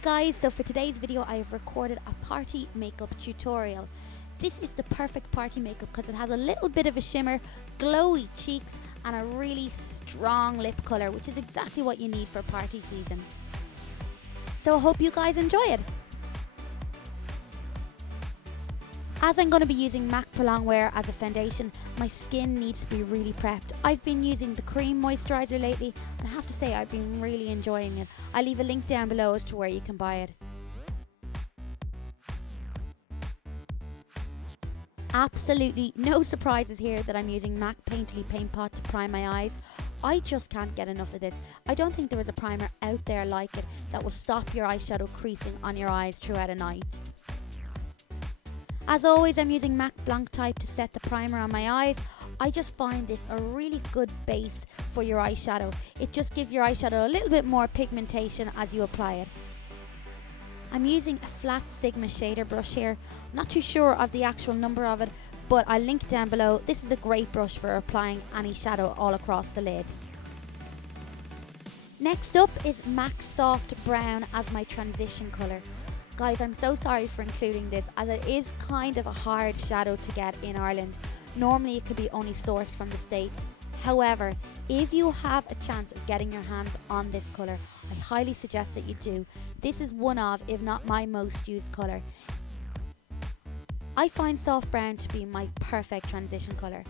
guys, so for today's video I have recorded a party makeup tutorial. This is the perfect party makeup because it has a little bit of a shimmer, glowy cheeks and a really strong lip colour, which is exactly what you need for party season. So I hope you guys enjoy it. As I'm going to be using MAC Prolong Wear as a foundation, my skin needs to be really prepped. I've been using the cream moisturiser lately and I have to say I've been really enjoying it. I'll leave a link down below as to where you can buy it. Absolutely no surprises here that I'm using MAC Painterly Paint Pot to prime my eyes. I just can't get enough of this. I don't think there is a primer out there like it that will stop your eyeshadow creasing on your eyes throughout a night. As always, I'm using MAC Blanc type to set the primer on my eyes. I just find this a really good base for your eyeshadow. It just gives your eyeshadow a little bit more pigmentation as you apply it. I'm using a flat Sigma shader brush here. I'm not too sure of the actual number of it, but I'll link it down below. This is a great brush for applying any shadow all across the lid. Next up is MAC Soft Brown as my transition colour. Guys, I'm so sorry for including this as it is kind of a hard shadow to get in Ireland. Normally it could be only sourced from the States. However, if you have a chance of getting your hands on this colour, I highly suggest that you do. This is one of, if not my most used colour. I find soft brown to be my perfect transition colour.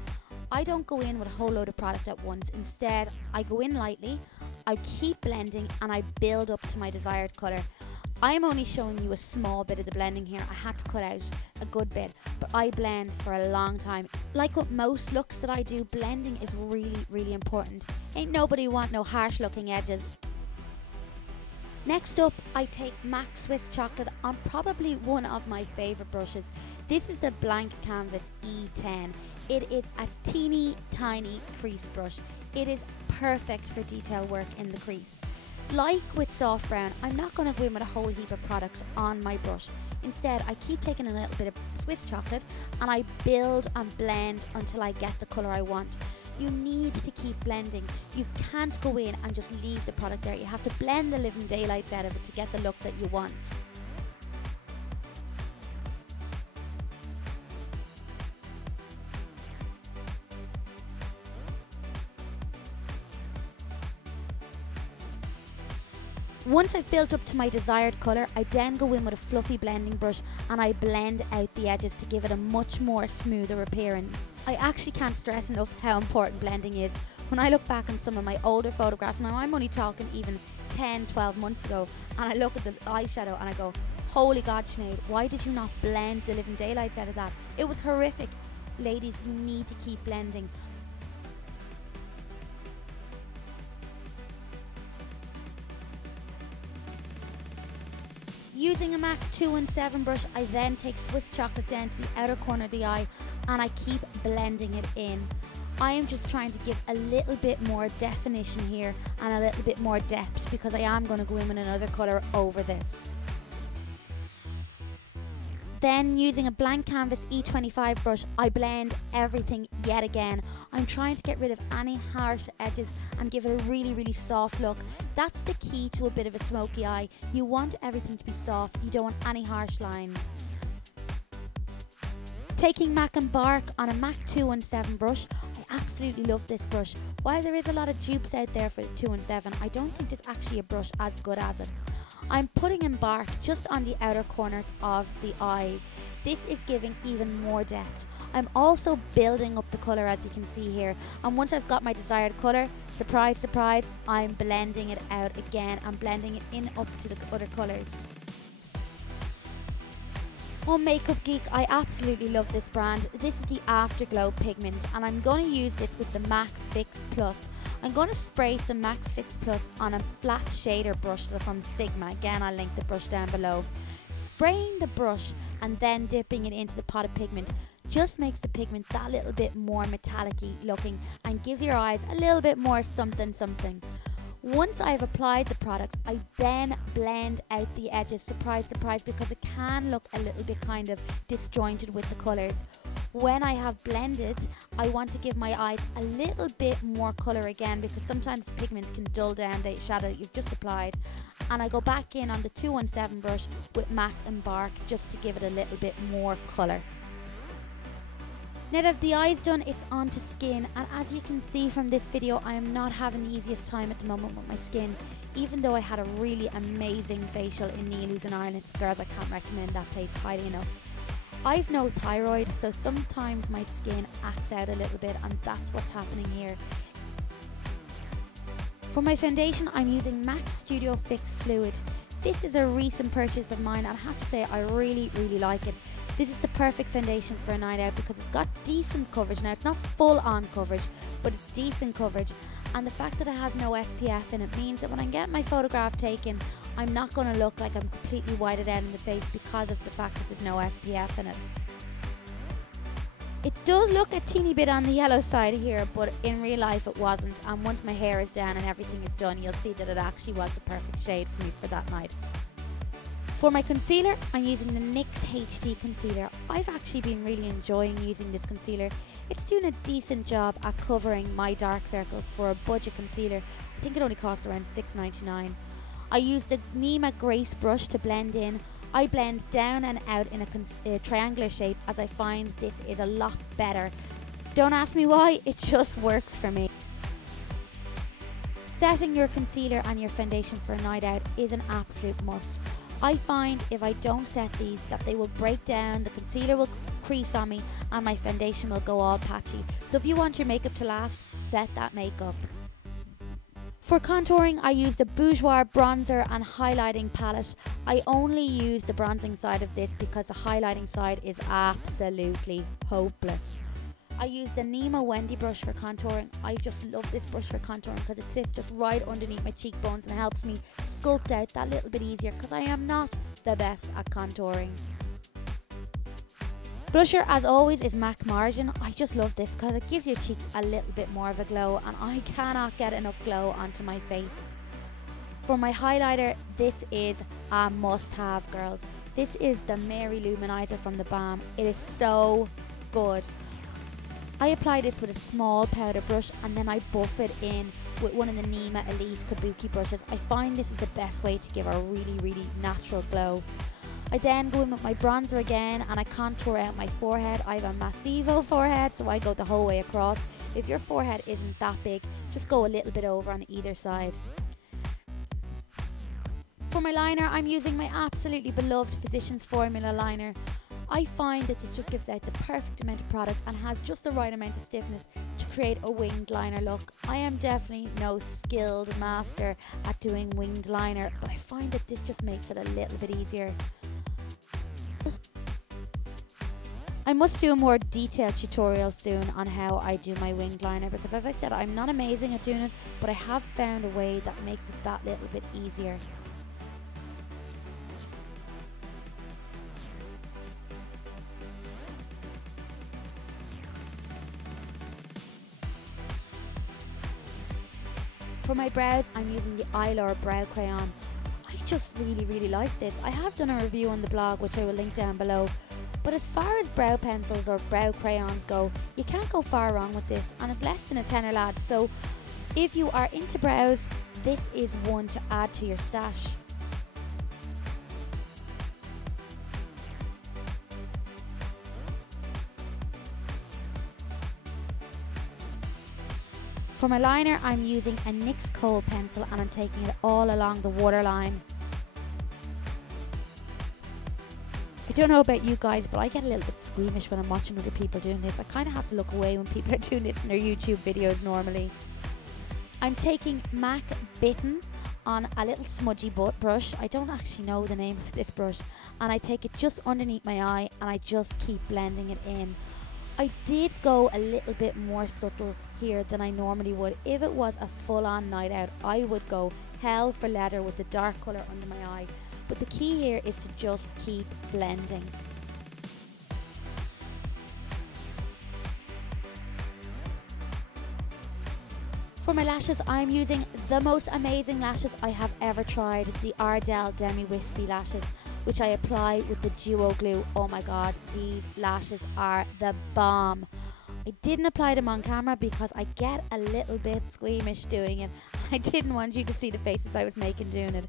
I don't go in with a whole load of product at once. Instead, I go in lightly, I keep blending and I build up to my desired colour. I am only showing you a small bit of the blending here. I had to cut out a good bit, but I blend for a long time. Like with most looks that I do, blending is really important. Ain't nobody want no harsh looking edges. Next up, I take MAC Swiss Chocolate on probably one of my favourite brushes. This is the Blanc Canvas E10. It is a teeny tiny crease brush. It is perfect for detail work in the crease. Like with soft brown, I'm not going to go in with a whole heap of product on my brush. Instead, I keep taking a little bit of Swiss chocolate and I build and blend until I get the colour I want. You need to keep blending. You can't go in and just leave the product there. You have to blend the living daylights out of it to get the look that you want. Once I've built up to my desired colour, I then go in with a fluffy blending brush and I blend out the edges to give it a much more smoother appearance. I actually can't stress enough how important blending is. When I look back on some of my older photographs, now I'm only talking even 10-12 months ago, and I look at the eyeshadow and I go, holy God Sinead, why did you not blend the living daylights out of that? It was horrific. Ladies, you need to keep blending. Using a MAC 217 brush, I then take Swiss Chocolate down to the outer corner of the eye and I keep blending it in. I am just trying to give a little bit more definition here and a little bit more depth because I am going to go in with another colour over this. Then using a Blanc Canvas E25 brush, I blend everything yet again. I'm trying to get rid of any harsh edges and give it a really soft look. That's the key to a bit of a smoky eye. You want everything to be soft. You don't want any harsh lines. Taking MAC Embark on a MAC 217 brush, I absolutely love this brush. While there is a lot of dupes out there for the 217, I don't think there's actually a brush as good as it. I'm putting Embark just on the outer corners of the eyes. This is giving even more depth. I'm also building up the colour as you can see here, and once I've got my desired colour, surprise surprise, I'm blending it out again and blending it in up to the other colours. On Makeup Geek, I absolutely love this brand. This is the Afterglow pigment and I'm going to use this with the MAC Fix Plus. I'm going to spray some MAC Fix Plus on a flat shader brush from Sigma. Again, I'll link the brush down below. Spraying the brush and then dipping it into the pot of pigment just makes the pigment that little bit more metallic-y looking and gives your eyes a little bit more something. Once I've applied the product, I then blend out the edges, surprise surprise, because it can look a little bit kind of disjointed with the colours. When I have blended, I want to give my eyes a little bit more colour again because sometimes the pigment can dull down the shadow that you've just applied. and I go back in on the 217 brush with MAC Embark just to give it a little bit more colour. Now that the eye's done, it's onto skin, and as you can see from this video, I am not having the easiest time at the moment with my skin. Even though I had a really amazing facial in Neil's in Ireland, girls, I can't recommend that place highly enough. I've no thyroid, so sometimes my skin acts out a little bit, and that's what's happening here. For my foundation, I'm using MAC Studio Fix Fluid. This is a recent purchase of mine, and I have to say I really like it. This is the perfect foundation for a night out because it's got decent coverage. Now, it's not full on coverage, but it's decent coverage. And the fact that it has no SPF in it means that when I get my photograph taken, I'm not going to look like I'm completely whited out in the face because of the fact that there's no SPF in it. It does look a teeny bit on the yellow side here, but in real life it wasn't. And once my hair is down and everything is done, you'll see that it actually was the perfect shade for me for that night. For my concealer, I'm using the NYX HD concealer. I've actually been really enjoying using this concealer. It's doing a decent job at covering my dark circles for a budget concealer. I think it only costs around $6.99. I used the Nema Grace brush to blend in. I blend down and out in a triangular shape as I find this is a lot better. Don't ask me why, it just works for me. Setting your concealer and your foundation for a night out is an absolute must. I find if I don't set these that they will break down, the concealer will crease on me and my foundation will go all patchy. So if you want your makeup to last, set that makeup. For contouring, I use the Bourjois Bronzer and Highlighting palette. I only use the bronzing side of this because the highlighting side is absolutely hopeless. I use the Nema Wendy brush for contouring. I just love this brush for contouring because it sits just right underneath my cheekbones and helps me sculpt out that little bit easier because I am not the best at contouring. Blusher, as always, is MAC Margin. I just love this because it gives your cheeks a little bit more of a glow, and I cannot get enough glow onto my face. For my highlighter, this is a must-have, girls. This is the Mary Luminizer from the Balm. It is so good. I apply this with a small powder brush and then I buff it in with one of the Nema Elite Kabuki brushes. I find this is the best way to give a really natural glow. I then go in with my bronzer again and I contour out my forehead. I have a Massivo forehead, so I go the whole way across. If your forehead isn't that big, just go a little bit over on either side. For my liner, I'm using my absolutely beloved Physicians Formula liner. I find that this just gives out the perfect amount of product and has just the right amount of stiffness to create a winged liner look. I am definitely no skilled master at doing winged liner, but I find that this just makes it a little bit easier. I must do a more detailed tutorial soon on how I do my winged liner because, as I said, I'm not amazing at doing it, but I have found a way that makes it that little bit easier. For my brows, I'm using the Eyelure Brow Crayon. I just really like this. I have done a review on the blog, which I will link down below. But as far as brow pencils or brow crayons go, you can't go far wrong with this, and it's less than a tenner, lad. So if you are into brows, this is one to add to your stash. For my liner, I'm using a NYX Kohl pencil and I'm taking it all along the waterline. I don't know about you guys, but I get a little bit squeamish when I'm watching other people doing this. I kind of have to look away when people are doing this in their YouTube videos normally. I'm taking MAC Bitten on a little smudgy brush. I don't actually know the name of this brush. And I take it just underneath my eye and I just keep blending it in. I did go a little bit more subtle here than I normally would. If it was a full-on night out, I would go hell for leather with the dark colour under my eye. But the key here is to just keep blending. For my lashes, I'm using the most amazing lashes I have ever tried, the Ardel Demi Wispy lashes, which I apply with the duo glue. Oh my god, these lashes are the bomb. I didn't apply them on camera because I get a little bit squeamish doing it. I didn't want you to see the faces I was making doing it.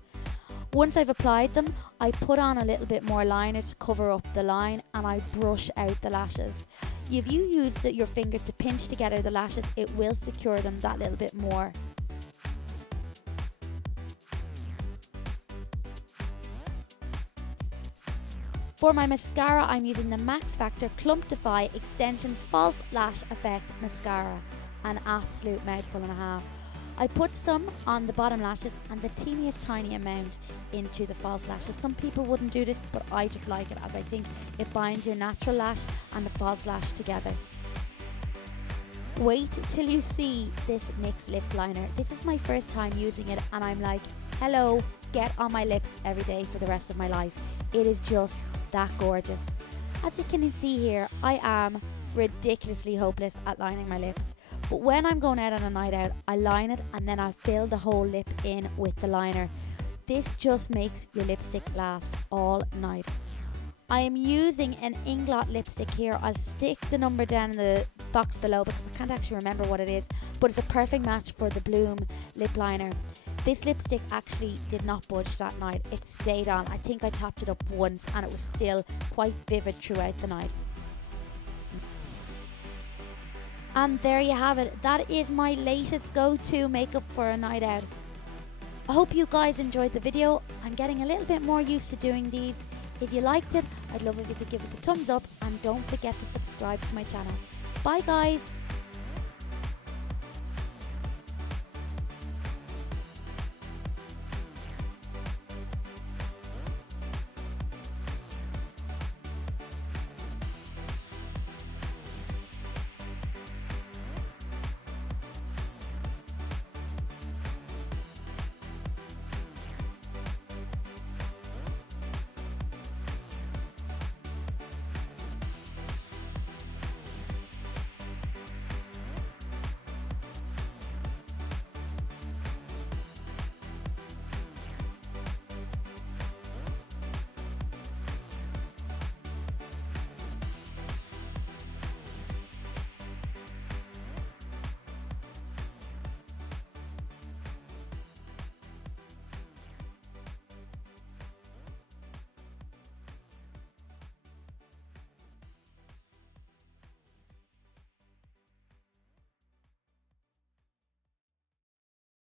Once I've applied them, I put on a little bit more liner to cover up the line, and I brush out the lashes. If you use your fingers to pinch together the lashes, it will secure them that little bit more. For my mascara, I'm using the Max Factor Clumptify Extensions False Lash Effect Mascara, an absolute mouthful and a half. I put some on the bottom lashes and the teeniest tiny amount into the false lashes. Some people wouldn't do this, but I just like it, as I think it binds your natural lash and the false lash together. Wait till you see this NYX lip liner. This is my first time using it, and I'm like, hello, get on my lips every day for the rest of my life. It is just that gorgeous. As you can see here, I am ridiculously hopeless at lining my lips. But when I'm going out on a night out, I line it and then I fill the whole lip in with the liner. This just makes your lipstick last all night. I am using an Inglot lipstick here. I'll stick the number down in the box below because I can't actually remember what it is, but it's a perfect match for the Bloom lip liner. This lipstick actually did not budge that night. It stayed on. I think I topped it up once and it was still quite vivid throughout the night. And there you have it. That is my latest go-to makeup for a night out. I hope you guys enjoyed the video. I'm getting a little bit more used to doing these. If you liked it, I'd love if you could give it a thumbs up, and don't forget to subscribe to my channel. Bye guys!